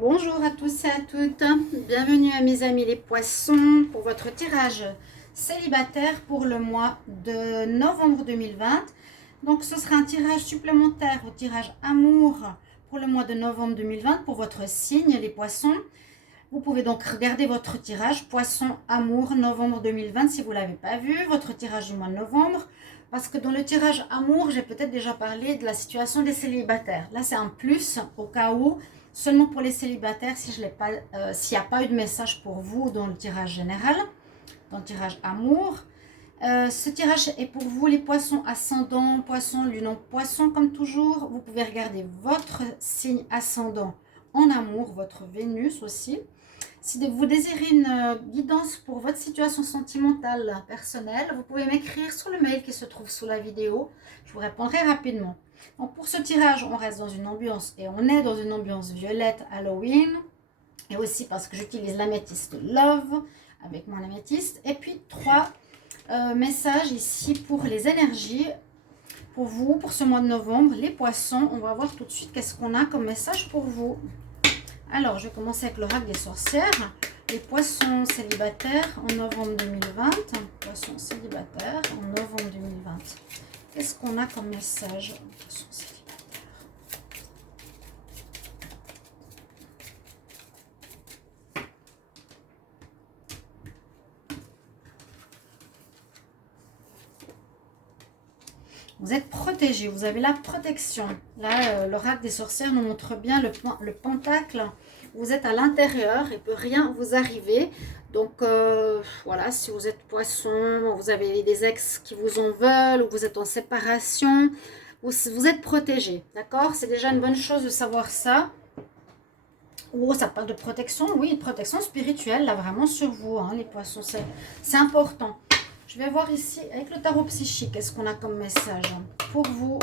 Bonjour à tous et à toutes, bienvenue à mes amis les poissons pour votre tirage célibataire pour le mois de novembre 2020. Donc ce sera un tirage supplémentaire au tirage amour pour le mois de novembre 2020 pour votre signe les poissons. Vous pouvez donc regarder votre tirage poisson amour novembre 2020 si vous ne l'avez pas vu, votre tirage du mois de novembre. Parce que dans le tirage amour, j'ai peut-être déjà parlé de la situation des célibataires. Là, c'est un plus au cas où, seulement pour les célibataires, si s'il n'y a pas eu de message pour vous dans le tirage général, dans le tirage amour. Ce tirage est pour vous les poissons ascendant, poissons, lunon, poissons comme toujours. Vous pouvez regarder votre signe ascendant en amour, votre Vénus aussi. Si vous désirez une guidance pour votre situation sentimentale personnelle, vous pouvez m'écrire sur le mail qui se trouve sous la vidéo. Je vous répondrai rapidement. Donc pour ce tirage, on reste dans une ambiance et on est dans une ambiance violette Halloween. Et aussi parce que j'utilise l'améthyste Love avec mon améthyste. Et puis 3 messages ici pour les énergies. Pour vous, pour ce mois de novembre, les poissons. On va voir tout de suite qu'est-ce qu'on a comme message pour vous. Alors, je vais commencer avec l'oracle des sorcières. Les poissons célibataires en novembre 2020. Poissons célibataires en novembre 2020. Qu'est-ce qu'on a comme message poissons célibataires? Vous êtes protégé, vous avez la protection. Là, l'oracle des sorcières nous montre bien le pentacle. Vous êtes à l'intérieur, il ne peut rien vous arriver. Donc, voilà, si vous êtes poisson, vous avez des ex qui vous en veulent, ou vous êtes en séparation, vous êtes protégé, d'accord? C'est déjà une bonne chose de savoir ça. Oh, ça parle de protection, oui, de protection spirituelle, là, vraiment sur vous, hein, les poissons, c'est important. Je vais voir ici, avec le tarot psychique, qu'est-ce qu'on a comme message pour vous,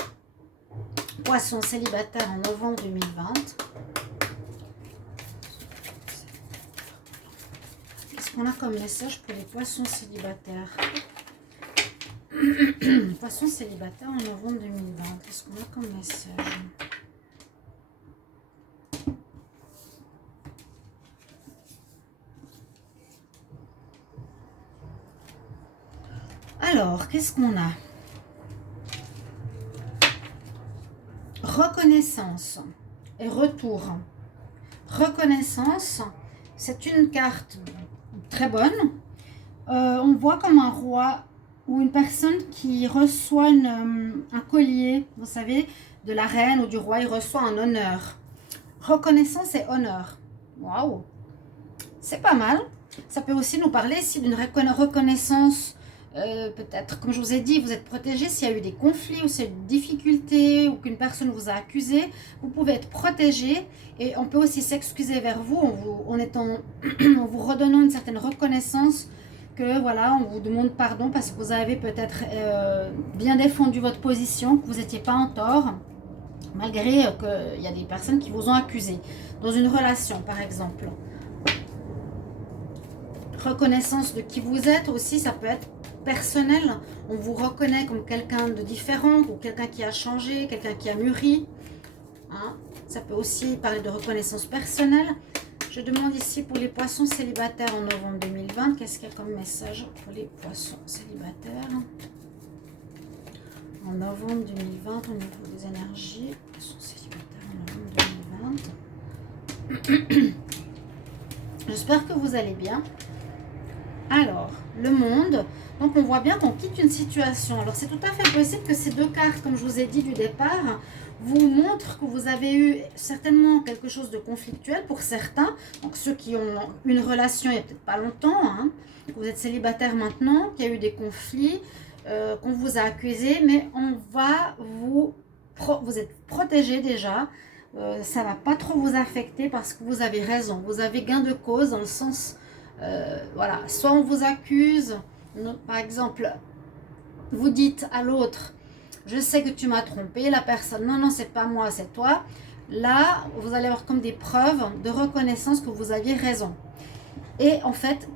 poissons célibataires en novembre 2020. Qu'est-ce qu'on a comme message pour les poissons célibataires? Poissons célibataires en novembre 2020. Qu'est-ce qu'on a comme message? Alors, qu'est-ce qu'on a? Reconnaissance et retour. Reconnaissance, c'est une carte très bonne. On voit comme un roi ou une personne qui reçoit un collier, vous savez, de la reine ou du roi, il reçoit un honneur. Reconnaissance et honneur. Waouh! C'est pas mal. Ça peut aussi nous parler ici d'une reconnaissance. Peut-être, comme je vous ai dit, vous êtes protégé s'il y a eu des conflits ou s'il y a eu des difficultés ou qu'une personne vous a accusé. Vous pouvez être protégé et on peut aussi s'excuser vers vous en vous redonnant une certaine reconnaissance que voilà, on vous demande pardon parce que vous avez peut-être bien défendu votre position, que vous n'étiez pas en tort, malgré qu'il y a des personnes qui vous ont accusé dans une relation par exemple. Reconnaissance de qui vous êtes aussi, ça peut être personnel, on vous reconnaît comme quelqu'un de différent ou quelqu'un qui a changé, quelqu'un qui a mûri, hein. Ça peut aussi parler de reconnaissance personnelle. Je demande ici pour les poissons célibataires en novembre 2020, qu'est-ce qu'il y a comme message pour les poissons célibataires en novembre 2020 au niveau des énergies, poissons célibataires en novembre 2020. J'espère que vous allez bien. Alors, le monde, donc on voit bien qu'on quitte une situation. Alors c'est tout à fait possible que ces deux cartes, comme je vous ai dit du départ, vous montrent que vous avez eu certainement quelque chose de conflictuel pour certains. Donc ceux qui ont une relation il n'y a peut-être pas longtemps, hein, que vous êtes célibataire maintenant, qu'il y a eu des conflits, qu'on vous a accusé, mais on va vous êtes protégé déjà. Ça ne va pas trop vous affecter parce que vous avez raison. Vous avez gain de cause dans le sens... voilà, soit on vous accuse, par exemple, vous dites à l'autre, je sais que tu m'as trompé, la personne, non, non, c'est pas moi, c'est toi. Là, vous allez avoir comme des preuves de reconnaissance que vous aviez raison. Et en fait,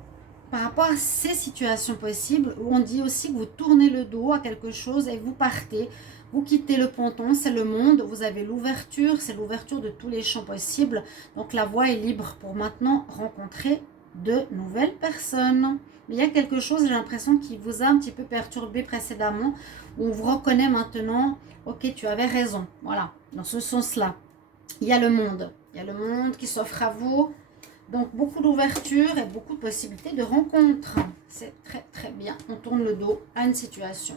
par rapport à ces situations possibles, où on dit aussi que vous tournez le dos à quelque chose et vous partez, Vous quittez le ponton, c'est le monde. Vous avez l'ouverture, c'est l'ouverture de tous les champs possibles. Donc la voie est libre pour maintenant rencontrer de nouvelles personnes. Mais il y a quelque chose, j'ai l'impression, qui vous a un petit peu perturbé précédemment, où on vous reconnaît maintenant, ok, tu avais raison. Voilà, dans ce sens-là. Il y a le monde. Il y a le monde qui s'offre à vous. Donc, beaucoup d'ouverture et beaucoup de possibilités de rencontres. C'est très, très bien. On tourne le dos à une situation.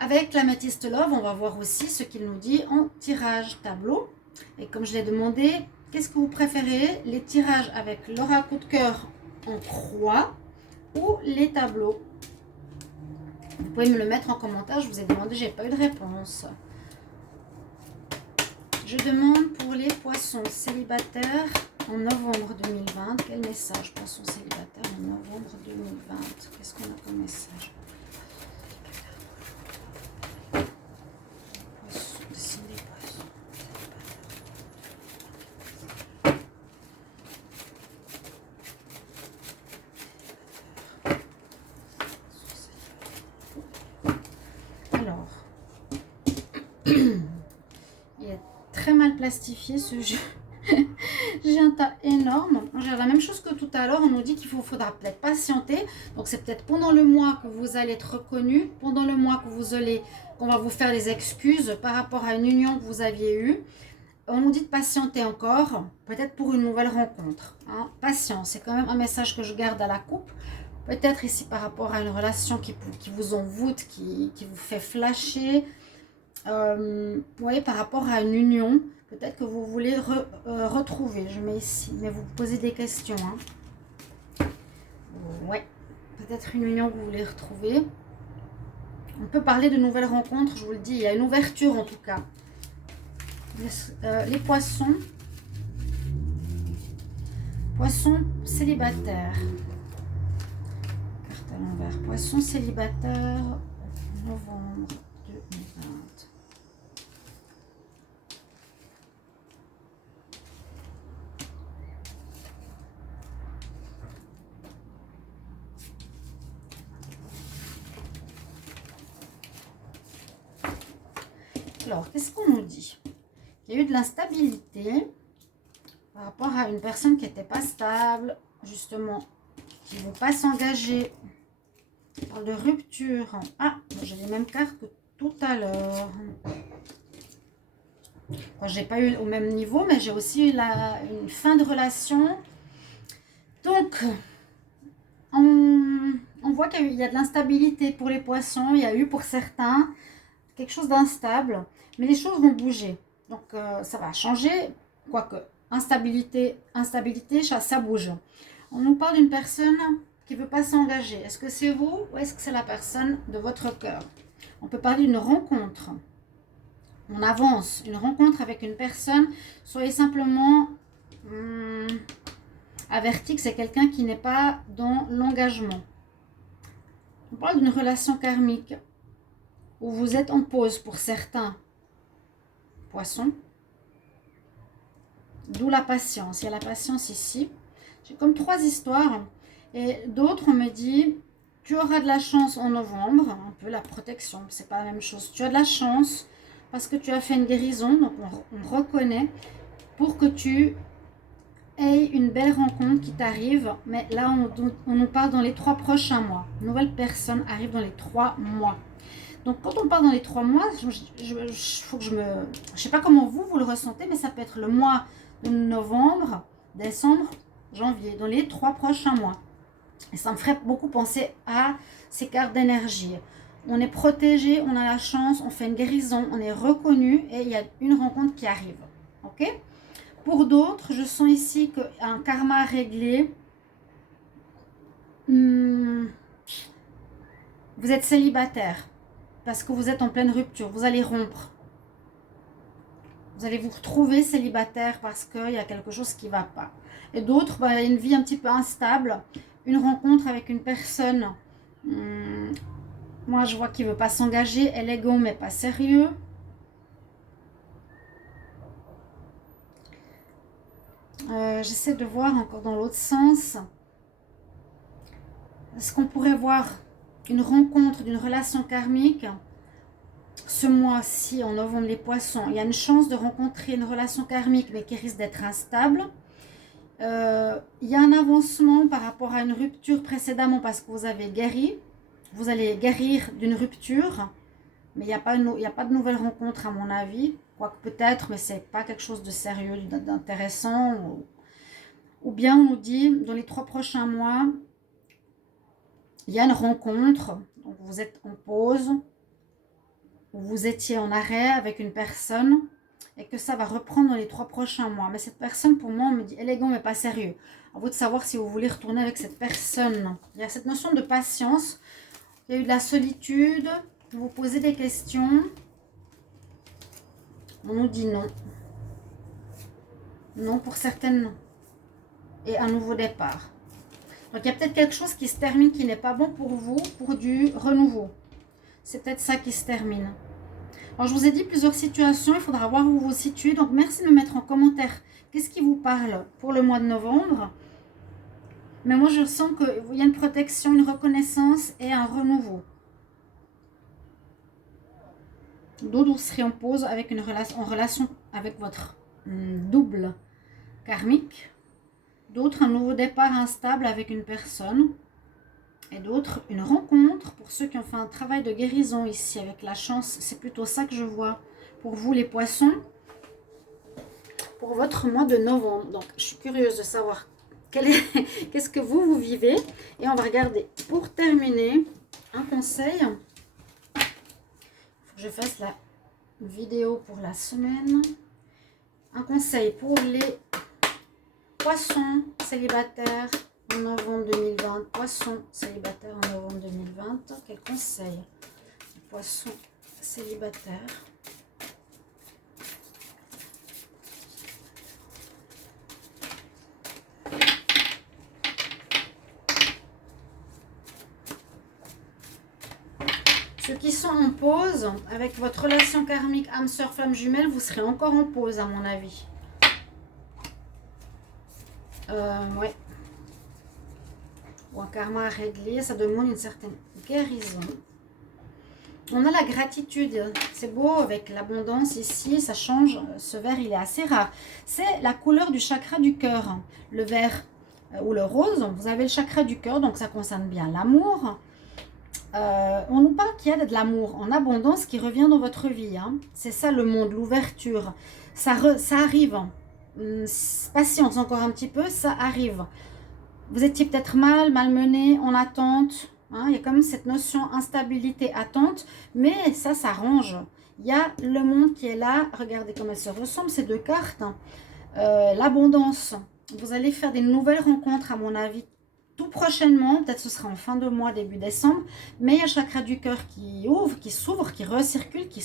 Avec l'améthyste Love, on va voir aussi ce qu'il nous dit en tirage tableau. Et comme je l'ai demandé, qu'est-ce que vous préférez? Les tirages avec l'aura coup de cœur en croix ou les tableaux? Vous pouvez me le mettre en commentaire. Je vous ai demandé, je n'ai pas eu de réponse. Je demande pour les poissons célibataires en novembre 2020. Quel message, poissons célibataires en novembre 2020? Qu'est-ce qu'on a comme message? Poissons, dessinez les poissons. Alors, il est très mal plastifié ce jeu. J'ai un tas énorme. J'ai la même chose que tout à l'heure. On nous dit qu'il faudra peut-être patienter. Donc c'est peut-être pendant le mois que vous allez être reconnu, pendant le mois que qu'on va vous faire des excuses par rapport à une union que vous aviez eue. On nous dit de patienter encore, peut-être pour une nouvelle rencontre. Hein. Patience, c'est quand même un message que je garde à la coupe. Peut-être ici par rapport à une relation qui vous envoûte, qui vous fait flasher. Vous voyez, par rapport à une union. Peut-être que vous voulez retrouver, je mets ici, mais vous posez des questions. Hein. Ouais, peut-être une union que vous voulez retrouver. On peut parler de nouvelles rencontres, je vous le dis, il y a une ouverture en tout cas. Les poissons. Poissons célibataires. Carte à l'envers. Poissons célibataires, novembre 2020. Alors, qu'est-ce qu'on nous dit? Il y a eu de l'instabilité par rapport à une personne qui n'était pas stable, justement, qui ne veut pas s'engager. On parle de rupture. Ah, j'ai les mêmes cartes que tout à l'heure. Bon, je n'ai pas eu au même niveau, mais j'ai aussi eu une fin de relation. Donc, on voit qu'il y a de l'instabilité pour les poissons. Il y a eu pour certains quelque chose d'instable, mais les choses vont bouger. Donc, ça va changer. Quoique, instabilité, ça bouge. On nous parle d'une personne qui ne veut pas s'engager. Est-ce que c'est vous ou est-ce que c'est la personne de votre cœur? On peut parler d'une rencontre. On avance, une rencontre avec une personne. Soyez simplement averti que c'est quelqu'un qui n'est pas dans l'engagement. On parle d'une relation karmique où vous êtes en pause pour certains poissons. D'où la patience. Il y a la patience ici. J'ai comme 3 histoires. Et d'autres, on me dit, tu auras de la chance en novembre. Un peu la protection, c'est pas la même chose. Tu as de la chance parce que tu as fait une guérison. Donc, on reconnaît pour que tu aies une belle rencontre qui t'arrive. Mais là, on nous parle dans les 3 prochains mois. Une nouvelle personne arrive dans les 3 mois. Donc, quand on parle dans les 3 mois, je sais pas comment vous le ressentez, mais ça peut être le mois de novembre, décembre, janvier, dans les 3 prochains mois. Et ça me ferait beaucoup penser à ces cartes d'énergie. On est protégé, on a la chance, on fait une guérison, on est reconnu et il y a une rencontre qui arrive. Ok? Pour d'autres, je sens ici qu'un karma réglé. Vous êtes célibataire parce que vous êtes en pleine rupture. Vous allez rompre. Vous allez vous retrouver célibataire parce qu'il y a quelque chose qui ne va pas. Et d'autres, il y a une vie un petit peu instable. Une rencontre avec une personne, moi je vois qu'il ne veut pas s'engager, élégant mais pas sérieux. J'essaie de voir encore dans l'autre sens. Est-ce qu'on pourrait voir une rencontre d'une relation karmique ce mois-ci, en novembre, les poissons, il y a une chance de rencontrer une relation karmique, mais qui risque d'être instable. Il y a un avancement par rapport à une rupture précédemment parce que vous avez guéri. Vous allez guérir d'une rupture, mais il n'y a pas de nouvelle rencontre à mon avis. Quoique peut-être, mais ce n'est pas quelque chose de sérieux, d'intéressant. Ou bien on nous dit, dans les 3 prochains mois, il y a une rencontre. Donc vous êtes en pause, ou vous étiez en arrêt avec une personne, et que ça va reprendre dans les 3 prochains mois. Mais cette personne, pour moi, on me dit élégant mais pas sérieux. À vous de savoir si vous voulez retourner avec cette personne. Il y a cette notion de patience. Il y a eu de la solitude. Vous vous posez des questions. On nous dit non. Non pour certaines. Et un nouveau départ. Donc il y a peut-être quelque chose qui se termine qui n'est pas bon pour vous, pour du renouveau. C'est peut-être ça qui se termine. Alors je vous ai dit plusieurs situations, il faudra voir où vous vous situez. Donc merci de me mettre en commentaire qu'est-ce qui vous parle pour le mois de novembre. Mais moi je sens qu'il y a une protection, une reconnaissance et un renouveau. D'autres vous serez en pause avec en relation avec votre double karmique. D'autres, un nouveau départ instable avec une personne. Et d'autres, une rencontre. Pour ceux qui ont fait un travail de guérison ici avec la chance, c'est plutôt ça que je vois pour vous les poissons. Pour votre mois de novembre. Donc, je suis curieuse de savoir qu'est-ce que vous vivez. Et on va regarder, pour terminer, un conseil. Il faut que je fasse la vidéo pour la semaine. Un conseil pour les poissons célibataires en novembre 2020. Poissons célibataires en novembre 2020. Quel conseil? Poissons célibataires. Ceux qui sont en pause, avec votre relation karmique âme sœur flamme jumelle, vous serez encore en pause à mon avis. Ouais. Ou un karma à régler, ça demande une certaine guérison. On a la gratitude, c'est beau avec l'abondance ici, ça change, ce vert il est assez rare. C'est la couleur du chakra du cœur, le vert ou le rose, vous avez le chakra du cœur, donc ça concerne bien l'amour. On nous parle qu'il y a de l'amour en abondance qui revient dans votre vie, hein. C'est ça le monde, l'ouverture, ça arrive. Patience encore un petit peu, ça arrive. Vous étiez peut-être malmené, en attente, hein, il y a quand même cette notion instabilité, attente, mais ça s'arrange. Il y a le monde qui est là, regardez comme elles se ressemblent ces deux cartes, hein. L'abondance, vous allez faire des nouvelles rencontres à mon avis tout prochainement, peut-être ce sera en fin de mois, début décembre, mais il y a le chakra du cœur qui ouvre, qui s'ouvre, qui recircule, qui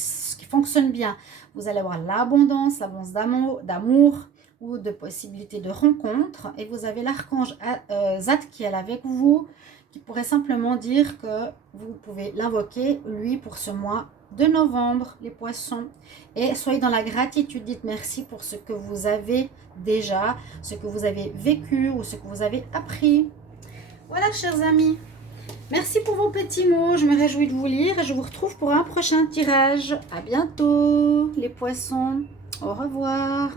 fonctionne bien. Vous allez avoir l'abondance d'amour, ou de possibilités de rencontre. Et vous avez l'archange Zadkiel avec vous, qui pourrait simplement dire que vous pouvez l'invoquer, lui, pour ce mois de novembre, les poissons. Et soyez dans la gratitude, dites merci pour ce que vous avez déjà, ce que vous avez vécu ou ce que vous avez appris. Voilà, chers amis. Merci pour vos petits mots, je me réjouis de vous lire et je vous retrouve pour un prochain tirage. À bientôt, les poissons. Au revoir.